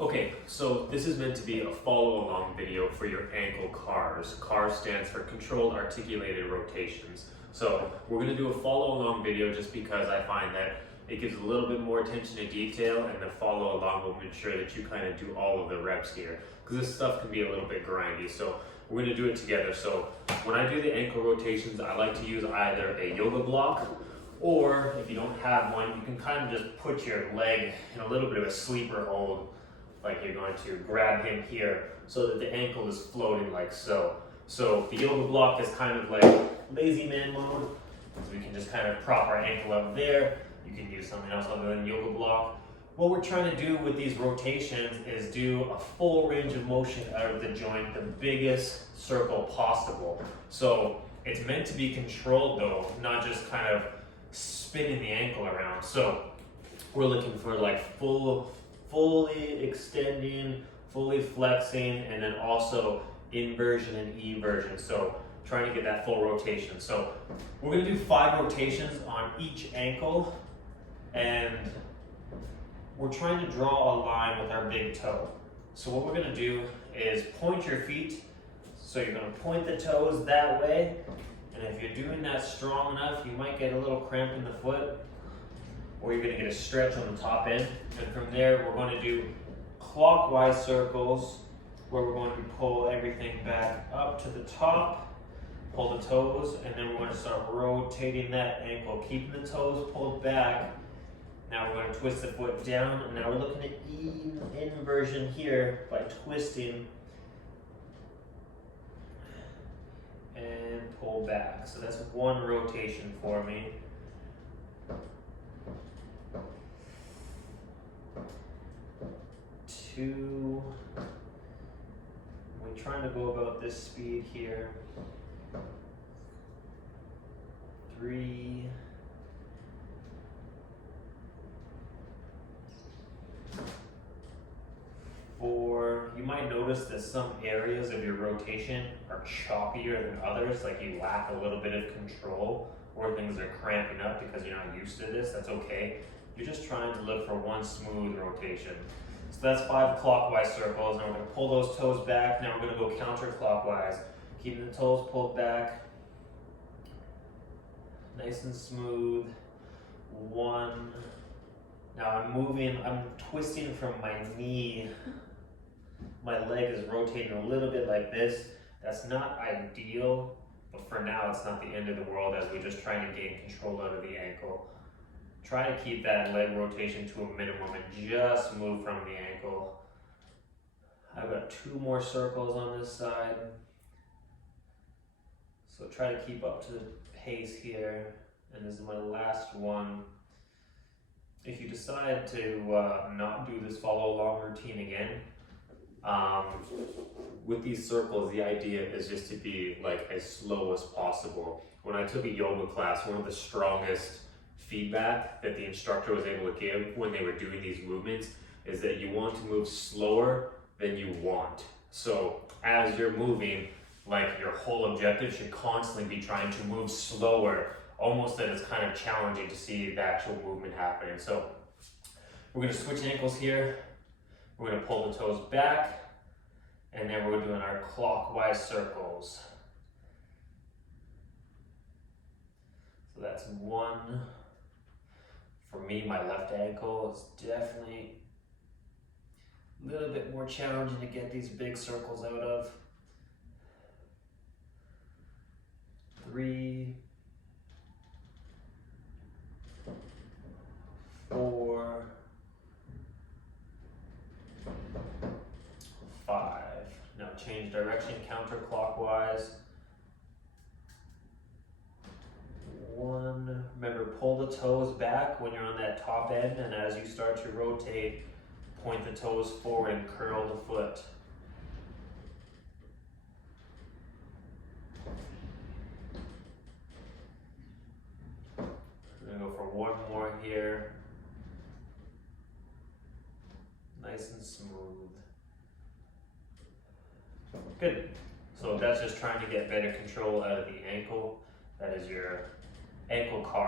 Okay, so this is meant to be a follow-along video for your ankle CARS. CARS stands for Controlled Articulated Rotations. So we're going to do a follow-along video just because I find that it gives a little bit more attention to detail, and the follow-along will ensure that you kind of do all of the reps here, because this stuff can be a little bit grindy. So we're going to do it together. So when I do the ankle rotations, I like to use either a yoga block, or if you don't have one, you can kind of just put your leg in a little bit of a sleeper hold, like you're going to grab him here so that the ankle is floating like so. So the yoga block is kind of like lazy man mode. So we can just kind of prop our ankle up there. You can use something else other than yoga block. What we're trying to do with these rotations is do a full range of motion out of the joint, the biggest circle possible. So it's meant to be controlled though, not just kind of spinning the ankle around. So we're looking for like fully extending, fully flexing, and then also inversion and eversion. So trying to get that full rotation. So we're gonna do 5 rotations on each ankle, and we're trying to draw a line with our big toe. So what we're gonna do is point your feet. So you're gonna point the toes that way, and if you're doing that strong enough, you might get a little cramp in the foot, or you're going to get a stretch on the top end. And from there, we're going to do clockwise circles, where we're going to pull everything back up to the top, pull the toes, and then we're going to start rotating that ankle, keeping the toes pulled back. Now we're going to twist the foot down, and now we're looking at inversion here by twisting and pull back. So that's 1 rotation for me. 2. We're trying to go about this speed here. 3. 4. You might notice that some areas of your rotation are choppier than others, like you lack a little bit of control, or things are cramping up because you're not used to this. That's okay. You're just trying to look for 1 smooth rotation. So that's 5 clockwise circles, and we're going to pull those toes back. Now we're going to go counterclockwise, keeping the toes pulled back, nice and smooth. 1. Now I'm twisting from my knee. My leg is rotating a little bit like this. That's not ideal, but for now it's not the end of the world, as we're just trying to gain control out of the ankle. Try to keep that leg rotation to a minimum and just move from the ankle. I've got 2 more circles on this side. So try to keep up to the pace here. And this is my last one. If you decide to not do this follow along routine again, with these circles, the idea is just to be like as slow as possible. When I took a yoga class, one of the strongest feedback that the instructor was able to give when they were doing these movements is that you want to move slower than you want. So as you're moving, like your whole objective should constantly be trying to move slower, almost that it's kind of challenging to see the actual movement happening. So we're going to switch ankles here. We're going to pull the toes back, and then we're doing our clockwise circles. So that's 1. For me, my left ankle is definitely a little bit more challenging to get these big circles out of. 3. 4. 5. Now change direction counterclockwise. 1. Remember, pull the toes back when you're on that top end, and as you start to rotate, point the toes forward and curl the foot. We're going to go for 1 more here. Nice and smooth. Good. So that's just trying to get better control out of the ankle. That is your ankle CARS.